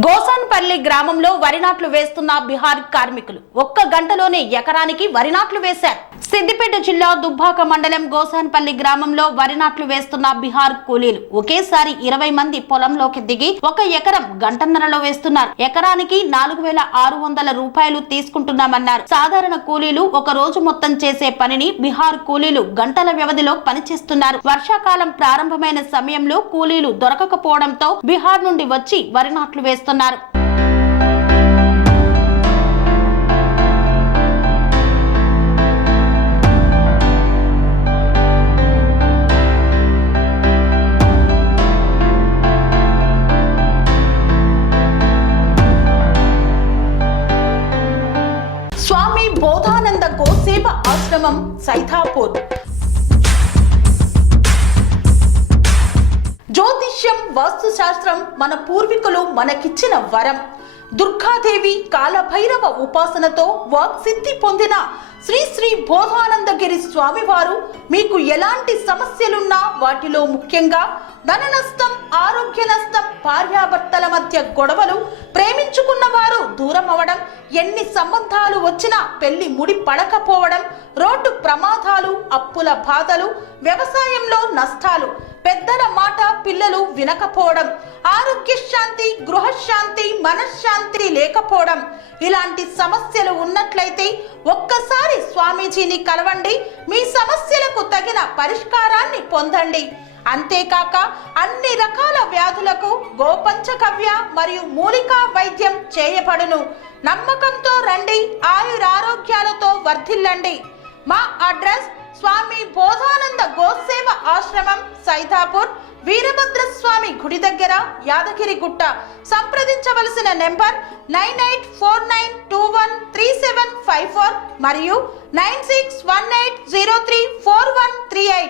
గోసాన్పల్లి గ్రామంలో వరి నాట్లు వేస్తున్న బిహార్ కార్మికులు ఒక్క గంటలోనే ఎకరానికి వరి నాట్లు వేశారు. సిద్దిపేట జిల్లా దుబ్బాక మండలం గోసాన్పల్లి గ్రామంలో వరి నాట్లు వేస్తున్న బిహార్ కూలీలు ఒకేసారి 20 మంది పొలంలోకి దిగి ఒక ఎకరం గంటన్నరలో వేస్తున్నారు. ఎకరానికి 4600 రూపాయలు తీసుకుంటున్నామన్నారు. సాధారణ కూలీలు ఒక రోజు మొత్తం చేసే పనిని బిహార్ కూలీలు గంటల వ్యవధిలో పనిచేస్తున్నారు. వర్షాకాలం ప్రారంభమైన సమయంలో కూలీలు దొరకకపోవడంతో బిహార్ నుండి వచ్చి వరి నాట్లు వేస్తున్నారు. స్వామి బోధానంద గోసేవ ఆశ్రమం సైథాపూర్. జ్యోతిష్యం, వాస్తుశాస్త్రం మన పూర్వీకులు మనకిచ్చిన వరం. దుర్గాదేవి, కాలభైరవ ఉపాసనతో వాక్సిద్ధి పొందిన శ్రీ శ్రీ బోధానందగిరి స్వామివారు మీకు ఎలాంటి సమస్యలున్నా, వాటిలో ముఖ్యంగా ధన నష్టం, ఆరోగ్య నష్టం, భార్యాభర్తల మధ్య గొడవలు, ప్రేమించుకున్న వారు దూరం అవడం, ఎన్ని సంబంధాలు వచ్చినా పెళ్లి ముడి పడకపోవడం, రోడ్డు ప్రమాదాలు, అప్పుల బాధలు, వ్యవసాయంలో నష్టాలు, పెద్దల మాట పిల్లలు వినకపోవడం, ఆరోగ్య శాంతి, గృహశాంతి, మనశ్శాంతి లేకపోవడం, ఇలాంటి సమస్యలు ఉన్నట్లయితే ఒక్కసారి స్వామీజీని కలవండి. మీ సమస్యలకు తగిన పరిష్కారాన్ని పొందండి. అంతేకాక అన్ని రకాల వ్యాధులకు గోపంచకవ్య మరియు మూలికా వైద్యం చేయబడును. నమ్మకంతో రండి, ఆయురారోగ్యాలతో వర్ధిల్లండి. మా అడ్రస్ స్వామి బోధానంద గోసేవ ఆశ్రమం సైథాపూర్, వీరభద్రస్వామి గుడి దగ్గర, యాదగిరిగుట్ట. సంప్రదించవలసిన నెంబర్ 9849213754 మరియు 9618034138.